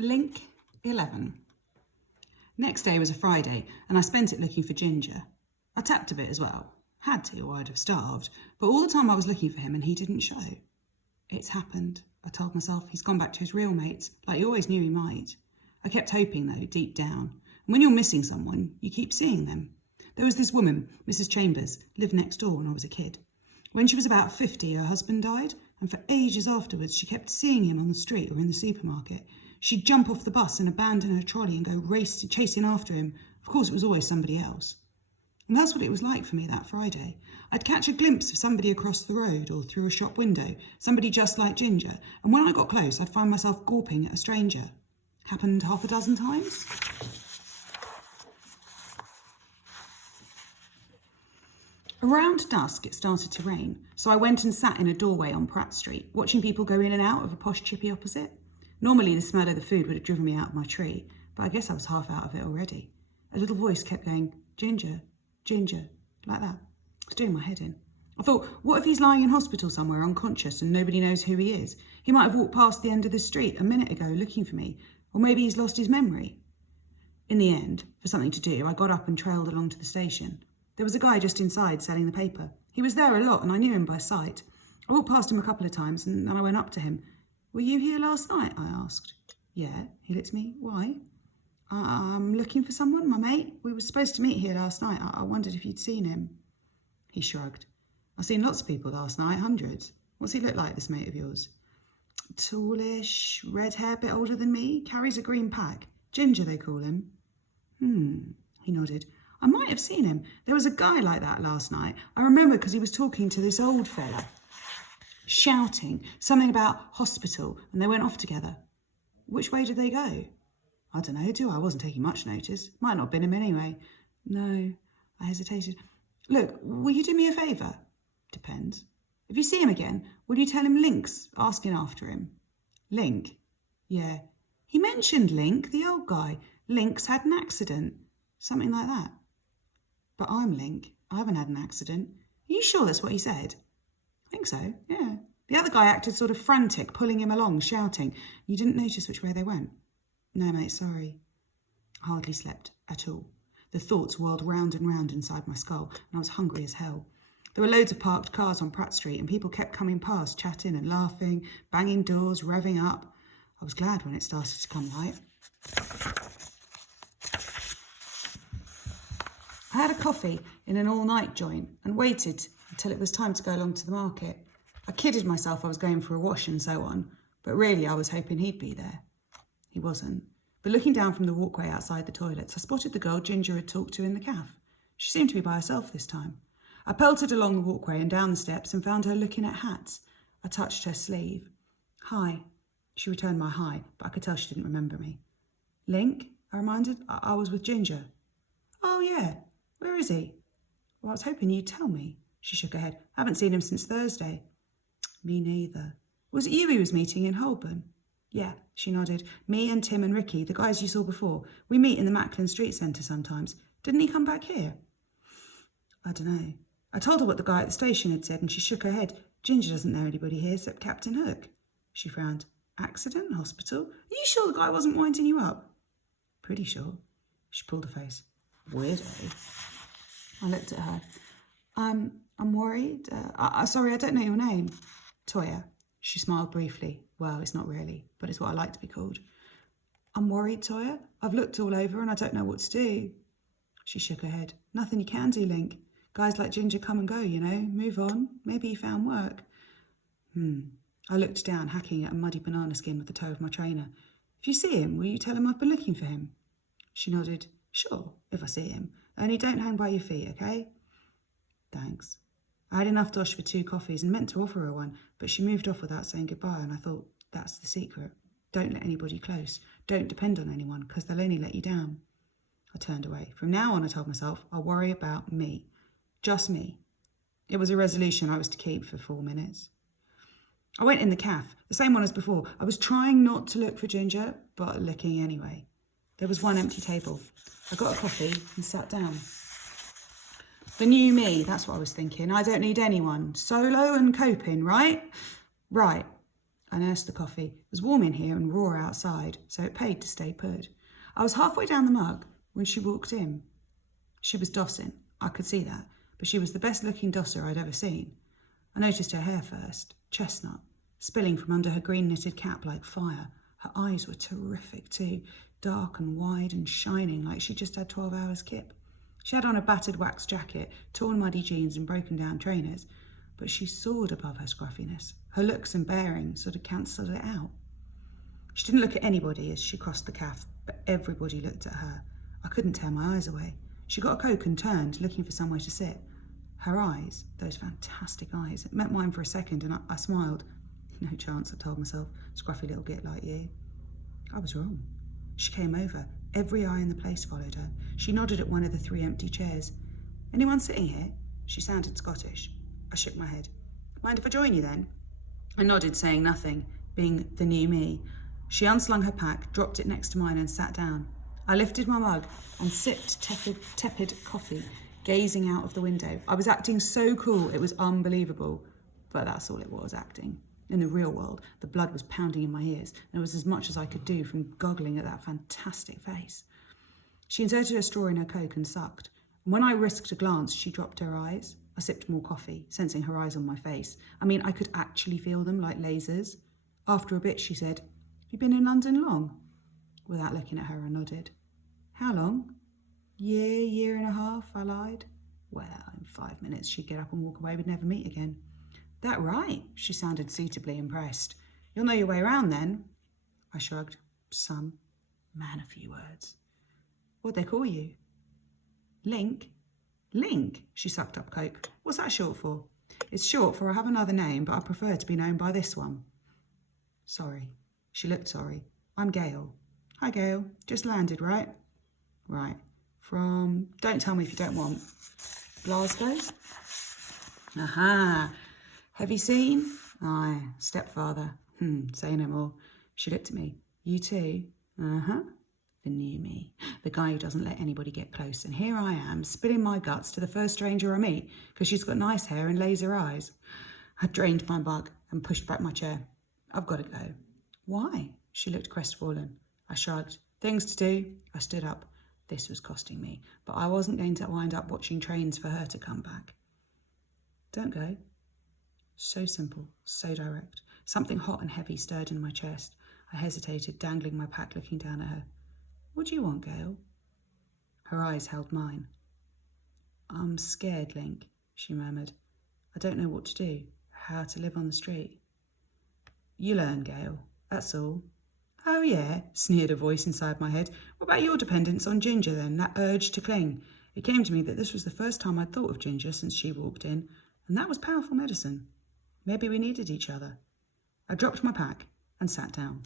Link 11. Next day was a Friday, and I spent it looking for Ginger. I tapped a bit as well. Had to, or I'd have starved. But all the time I was looking for him and he didn't show. It's happened, I told myself. He's gone back to his real mates, like he always knew he might. I kept hoping, though, deep down. And when you're missing someone, you keep seeing them. There was this woman, Mrs. Chambers, lived next door when I was a kid. When she was about 50, her husband died, and for ages afterwards she kept seeing him on the street or in the supermarket. She'd jump off the bus and abandon her trolley and go chasing after him. Of course, it was always somebody else. And that's what it was like for me that Friday. I'd catch a glimpse of somebody across the road or through a shop window, somebody just like Ginger, and when I got close, I'd find myself gawping at a stranger. Happened half a dozen times. Around dusk, it started to rain, so I went and sat in a doorway on Pratt Street, watching people go in and out of a posh chippy opposite. Normally, the smell of the food would have driven me out of my tree, but I guess I was half out of it already. A little voice kept going, Ginger, Ginger, like that. It was doing my head in. I thought, what if he's lying in hospital somewhere unconscious and nobody knows who he is? He might have walked past the end of the street a minute ago looking for me, or maybe he's lost his memory. In the end, for something to do, I got up and trailed along to the station. There was a guy just inside selling the paper. He was there a lot and I knew him by sight. I walked past him a couple of times and then I went up to him. Were you here last night? I asked. Yeah, he looked at me. Why? I'm looking for someone, my mate. We were supposed to meet here last night. I wondered if you'd seen him. He shrugged. I've seen lots of people last night, hundreds. What's he look like, this mate of yours? Tallish, red hair, bit older than me, carries a green pack. Ginger, they call him. He nodded. I might have seen him. There was a guy like that last night. I remember because he was talking to this old fella, shouting something about hospital, and they went off together. Which way did they go? I don't know, do I? I wasn't taking much notice. Might not have been him anyway. No, I hesitated. Look, will you do me a favour? Depends. If you see him again, will you tell him Link's asking after him? Link? Yeah. He mentioned Link, the old guy. Link's had an accident. Something like that. But I'm Link. I haven't had an accident. Are you sure that's what he said? I think so, yeah. The other guy acted sort of frantic, pulling him along, shouting. You didn't notice which way they went? No, mate, sorry. I hardly slept at all. The thoughts whirled round and round inside my skull, and I was hungry as hell. There were loads of parked cars on Pratt Street, and people kept coming past, chatting and laughing, banging doors, revving up. I was glad when it started to come light. I had a coffee in an all-night joint and waited until it was time to go along to the market. I kidded myself I was going for a wash and so on, but really I was hoping he'd be there. He wasn't. But looking down from the walkway outside the toilets, I spotted the girl Ginger had talked to in the cafe. She seemed to be by herself this time. I pelted along the walkway and down the steps and found her looking at hats. I touched her sleeve. Hi. She returned my hi, but I could tell she didn't remember me. Link? I reminded. I was with Ginger. Oh, yeah. Where is he? Well, I was hoping you'd tell me. She shook her head. Haven't seen him since Thursday. Me neither. Was it you he was meeting in Holborn? Yeah, she nodded. Me and Tim and Ricky, the guys you saw before. We meet in the Macklin Street Centre sometimes. Didn't he come back here? I don't know. I told her what the guy at the station had said and she shook her head. Ginger doesn't know anybody here except Captain Hook. She frowned. Accident? Hospital? Are you sure the guy wasn't winding you up? Pretty sure. She pulled her face. Weirdo. I looked at her. I'm worried. Sorry, I don't know your name. Toya. She smiled briefly. Well, it's not really, but it's what I like to be called. I'm worried, Toya. I've looked all over and I don't know what to do. She shook her head. Nothing you can do, Link. Guys like Ginger come and go, you know. Move on. Maybe he found work. I looked down, hacking at a muddy banana skin with the toe of my trainer. If you see him, will you tell him I've been looking for him? She nodded. Sure, if I see him. Only don't hang by your feet, okay? Thanks. I had enough dosh for 2 coffees and meant to offer her one, but she moved off without saying goodbye, and I thought, that's the secret. Don't let anybody close. Don't depend on anyone, because they'll only let you down. I turned away. From now on, I told myself, I'll worry about me. Just me. It was a resolution I was to keep for 4 minutes. I went in the cafe, the same one as before. I was trying not to look for Ginger, but looking anyway. There was one empty table. I got a coffee and sat down. The new me, that's what I was thinking. I don't need anyone. Solo and coping, right? Right. I nursed the coffee. It was warm in here and raw outside, so it paid to stay put. I was halfway down the mug when she walked in. She was dossing, I could see that, but she was the best-looking dosser I'd ever seen. I noticed her hair first, chestnut, spilling from under her green knitted cap like fire. Her eyes were terrific too, dark and wide and shining like she'd just had 12 hours kip. She had on a battered wax jacket, torn muddy jeans and broken down trainers, but she soared above her scruffiness. Her looks and bearing sort of cancelled it out. She didn't look at anybody as she crossed the cafe, but everybody looked at her. I couldn't tear my eyes away. She got a Coke and turned, looking for somewhere to sit. Her eyes, those fantastic eyes, it met mine for a second and I smiled. No chance, I told myself, scruffy little git like you. I was wrong. She came over. Every eye in the place followed her. She nodded at one of the 3 empty chairs. Anyone sitting here? She sounded Scottish. I shook my head. Mind if I join you then? I nodded, saying nothing, being the new me. She unslung her pack, dropped it next to mine and sat down. I lifted my mug and sipped tepid coffee, gazing out of the window. I was acting so cool, it was unbelievable. But that's all it was, acting. In the real world, the blood was pounding in my ears, and it was as much as I could do from goggling at that fantastic face. She inserted a straw in her Coke and sucked. And when I risked a glance, she dropped her eyes. I sipped more coffee, sensing her eyes on my face. I mean, I could actually feel them like lasers. After a bit, she said, "You been in London long?" Without looking at her, I nodded. "How long?" Year and a half, I lied. Well, in 5 minutes, she'd get up and walk away, we'd never meet again. That right? She sounded suitably impressed. You'll know your way around then? I shrugged. Some. Man, a few words. What'd they call you? Link? Link? She sucked up Coke. What's that short for? It's short for I have another name, but I prefer to be known by this one. Sorry. She looked sorry. I'm Gail. Hi, Gail. Just landed, right? Right. From, don't tell me if you don't want. Glasgow? Aha. Heavy scene? Aye. Stepfather. Say no more. She looked at me. You too? Uh-huh. The new me. The guy who doesn't let anybody get close. And here I am, spilling my guts to the first stranger I meet, because she's got nice hair and laser eyes. I drained my mug and pushed back my chair. I've got to go. Why? She looked crestfallen. I shrugged. Things to do. I stood up. This was costing me, but I wasn't going to wind up watching trains for her to come back. Don't go. So simple, so direct. Something hot and heavy stirred in my chest. I hesitated, dangling my pack, looking down at her. What do you want, Gail? Her eyes held mine. I'm scared, Link, she murmured. I don't know what to do, how to live on the street. You learn, Gail, that's all. Oh, yeah, sneered a voice inside my head. What about your dependence on Ginger, then, that urge to cling? It came to me that this was the first time I'd thought of Ginger since she walked in, and that was powerful medicine. Maybe we needed each other. I dropped my pack and sat down.